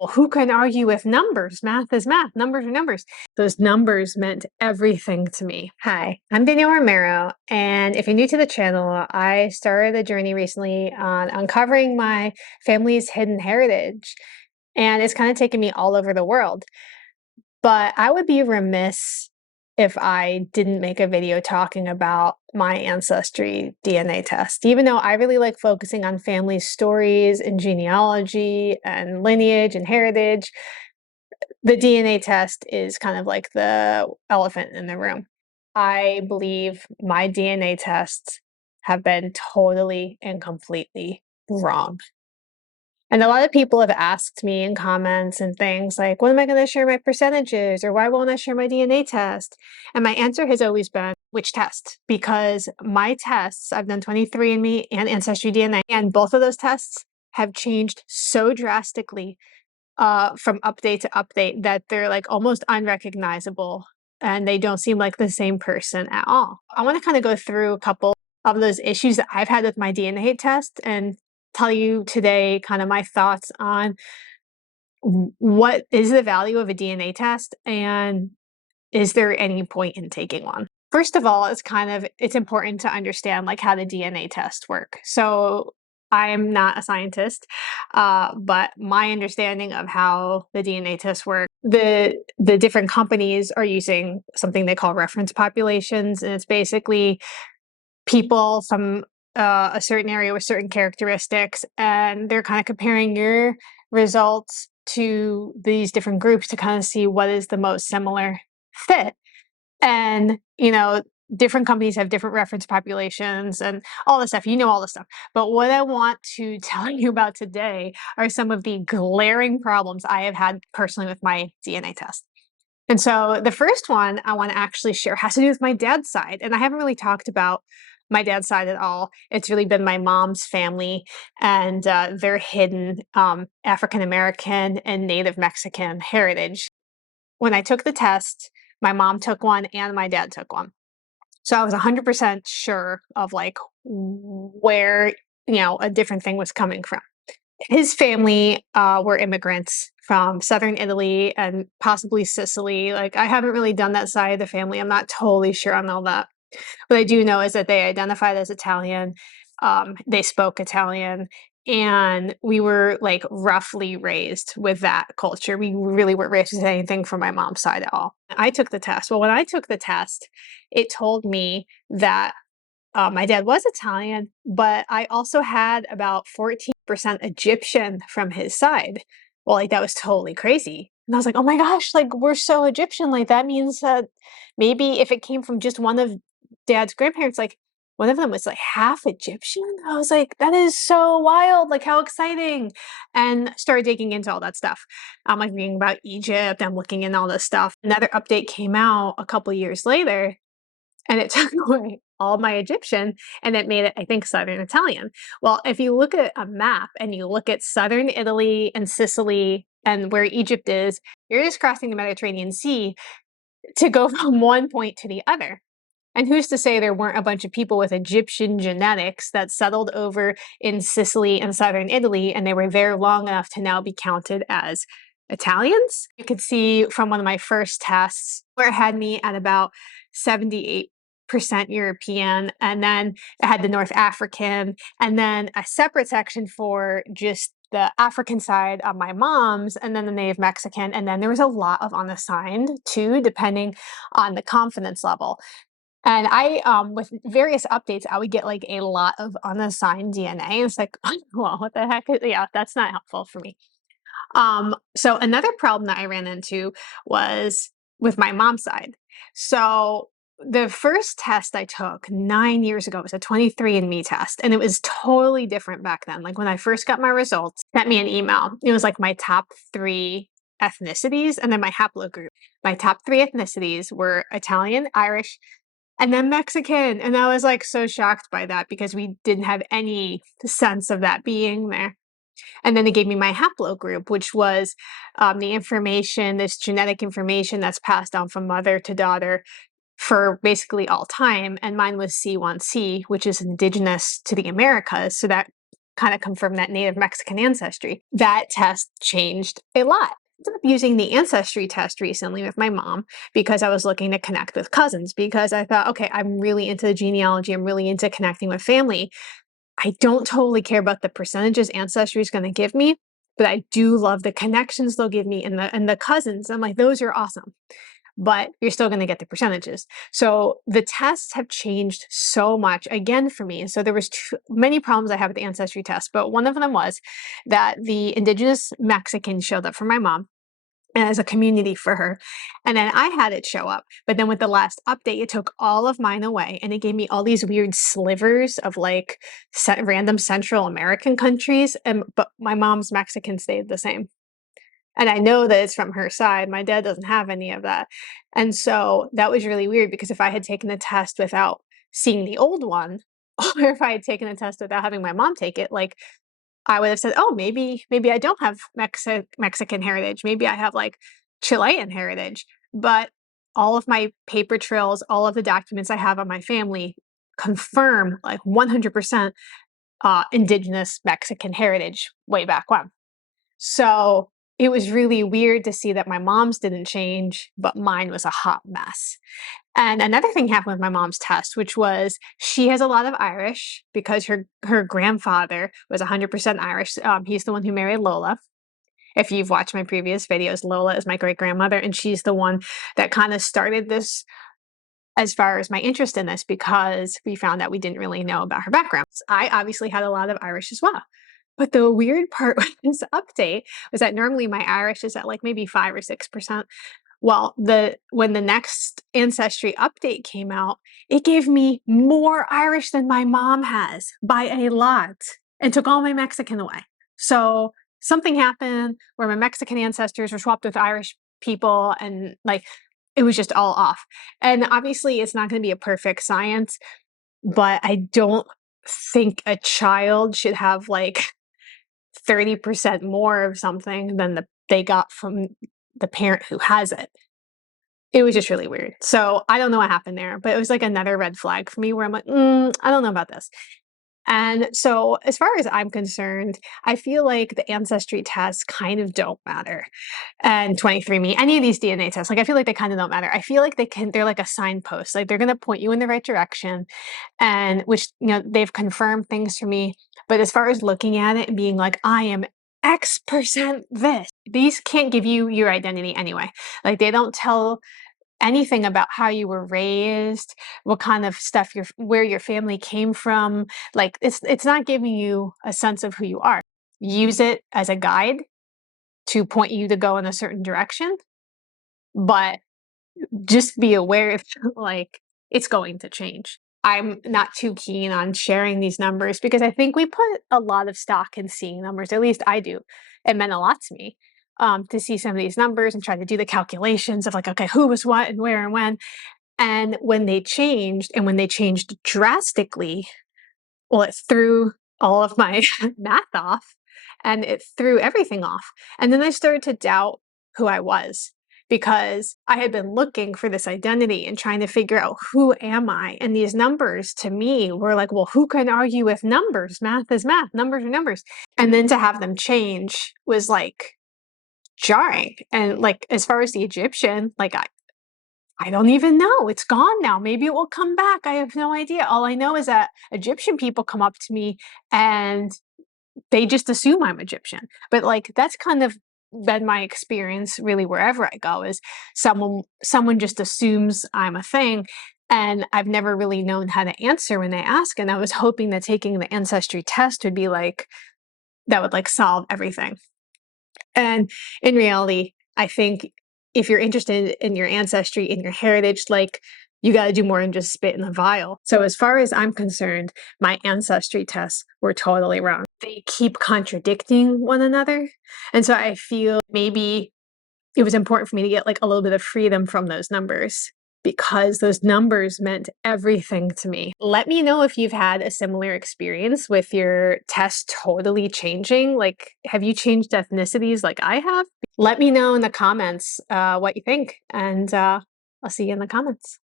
Well, who can argue with numbers? Math is math. Numbers are numbers. Those numbers meant everything to me. Hi, I'm Danielle Romero, and if you're new to the channel, I started a journey recently on uncovering my family's hidden heritage, and it's kind of taken me all over the world. But I would be remiss if I didn't make a video talking about my ancestry DNA test. Even though I really like focusing on family stories and genealogy and lineage and heritage, the DNA test is kind of like the elephant in the room. I believe my DNA tests have been totally and completely wrong. And a lot of people have asked me in comments and things like, when am I going to share my percentages? Or why won't I share my DNA test? And my answer has always been, which test? Because my tests, I've done 23andMe and Ancestry DNA, and both of those tests have changed so drastically from update to update that they're like almost unrecognizable and they don't seem like the same person at all. I want to kind of go through a couple of those issues that I've had with my DNA test and tell you today kind of my thoughts on what is the value of a DNA test and is there any point in taking one? First of all, it's important to understand like how the DNA tests work. So I'm not a scientist, but my understanding of how the DNA tests work, the different companies are using something they call reference populations, and it's basically people from a certain area with certain characteristics, and they're kind of comparing your results to these different groups to kind of see what is the most similar fit. And, different companies have different reference populations and all this stuff. You know all this stuff. But what I want to tell you about today are some of the glaring problems I have had personally with my DNA test. And so the first one I want to actually share has to do with my dad's side. And I haven't really talked about my dad's side at all. It's really been my mom's family and their hidden African American and Native Mexican heritage. When I took the test, my mom took one and my dad took one. So I was 100% sure of like where, a different thing was coming from. His family were immigrants from southern Italy and possibly Sicily. Like, I haven't really done that side of the family. I'm not totally sure on all that. What I do know is that they identified as Italian. They spoke Italian. And we were like roughly raised with that culture. We really weren't raised with anything from my mom's side at all. I took the test. Well, when I took the test, it told me that my dad was Italian, but I also had about 14% Egyptian from his side. Well, like that was totally crazy. And I was like, oh my gosh, like we're so Egyptian. Like that means that maybe if it came from just one of dad's grandparents, like one of them was like half Egyptian. I was like, that is so wild. Like how exciting. And started digging into all that stuff. I'm like reading about Egypt. I'm looking in all this stuff. Another update came out a couple years later and it took away all my Egyptian and it made it, I think, Southern Italian. Well, if you look at a map and you look at Southern Italy and Sicily and where Egypt is, you're just crossing the Mediterranean Sea to go from one point to the other. And who's to say there weren't a bunch of people with Egyptian genetics that settled over in Sicily and southern Italy, and they were there long enough to now be counted as Italians? You could see from one of my first tests where it had me at about 78% European, and then it had the North African, and then a separate section for just the African side of my mom's, and then the Native Mexican, and then there was a lot of unassigned too, depending on the confidence level. And I, with various updates, I would get like a lot of unassigned DNA. And it's like, well, what the heck? Yeah, that's not helpful for me. So another problem that I ran into was with my mom's side. So the first test I took 9 years ago was a 23andMe test, and it was totally different back then. Like when I first got my results, it sent me an email. It was like my top 3 ethnicities and then my haplogroup. My top 3 ethnicities were Italian, Irish, and then Mexican. And I was like so shocked by that because we didn't have any sense of that being there. And then they gave me my haplogroup, which was the information, this genetic information that's passed down from mother to daughter for basically all time. And mine was C1C, which is indigenous to the Americas. So that kind of confirm that Native Mexican ancestry. That test changed a lot. I ended up using the ancestry test recently with my mom because I was looking to connect with cousins, because I thought, okay, I'm really into the genealogy. I'm really into connecting with family. I don't totally care about the percentages Ancestry is going to give me, but I do love the connections they'll give me, and the cousins. I'm like, those are awesome, but you're still going to get the percentages. So the tests have changed so much again for me. And so there was many problems I had with the ancestry test, but one of them was that the indigenous Mexicans showed up for my mom as a community for her. And then I had it show up. But then with the last update, it took all of mine away and it gave me all these weird slivers of like random Central American countries. But my mom's Mexican stayed the same. And I know that it's from her side. My dad doesn't have any of that. And so that was really weird, because if I had taken the test without seeing the old one, or if I had taken a test without having my mom take it, like I would have said, oh, maybe I don't have Mexican heritage. Maybe I have like Chilean heritage. But all of my paper trails, all of the documents I have on my family confirm like 100% indigenous Mexican heritage way back when. So it was really weird to see that my mom's didn't change, but mine was a hot mess. And another thing happened with my mom's test, which was she has a lot of Irish because her grandfather was 100% Irish. He's the one who married Lola. If you've watched my previous videos, Lola is my great-grandmother, and she's the one that kind of started this as far as my interest in this, because we found out we didn't really know about her background. I obviously had a lot of Irish as well. But the weird part with this update was that normally my Irish is at like maybe 5 or 6%. Well, when the next ancestry update came out, it gave me more Irish than my mom has by a lot, and took all my Mexican away. So something happened where my Mexican ancestors were swapped with Irish people, and like it was just all off. And obviously it's not going to be a perfect science, but I don't think a child should have like 30% more of something than they got from the parent who has it. It was just really weird. So I don't know what happened there, but it was like another red flag for me where I'm like, I don't know about this. And so as far as I'm concerned, I feel like the ancestry tests kind of don't matter. And 23andMe, any of these DNA tests, like I feel like they kind of don't matter. I feel like they're like a signpost. Like they're going to point you in the right direction, and which, they've confirmed things for me. But as far as looking at it and being like, I am X% this, these can't give you your identity anyway. Like they don't tell anything about how you were raised, what kind of stuff where your family came from. Like it's not giving you a sense of who you are. Use it as a guide to point you to go in a certain direction, but just be aware that like it's going to change. I'm not too keen on sharing these numbers because I think we put a lot of stock in seeing numbers. At least I do. It meant a lot to me to see some of these numbers and try to do the calculations of like, okay, who was what and where and when. And when they changed, and when they changed drastically, well, it threw all of my math off, and it threw everything off. And then I started to doubt who I was, because I had been looking for this identity and trying to figure out, who am I? And these numbers to me were like, well, who can argue with numbers? Math is math, numbers are numbers. And then to have them change was like jarring. And like, as far as the Egyptian, like I don't even know. It's gone now. Maybe it will come back. I have no idea. All I know is that Egyptian people come up to me and they just assume I'm Egyptian. But like that's kind of been my experience really wherever I go, is someone just assumes I'm a thing, and I've never really known how to answer when they ask. And I was hoping that taking the ancestry test would be like that would like solve everything. And in reality, I think if you're interested in your ancestry, in your heritage, like you got to do more than just spit in a vial. So as far as I'm concerned, my ancestry tests were totally wrong. They keep contradicting one another. And so I feel maybe it was important for me to get like a little bit of freedom from those numbers, because those numbers meant everything to me. Let me know if you've had a similar experience with your test totally changing. Like, have you changed ethnicities like I have? Let me know in the comments what you think, and I'll see you in the comments.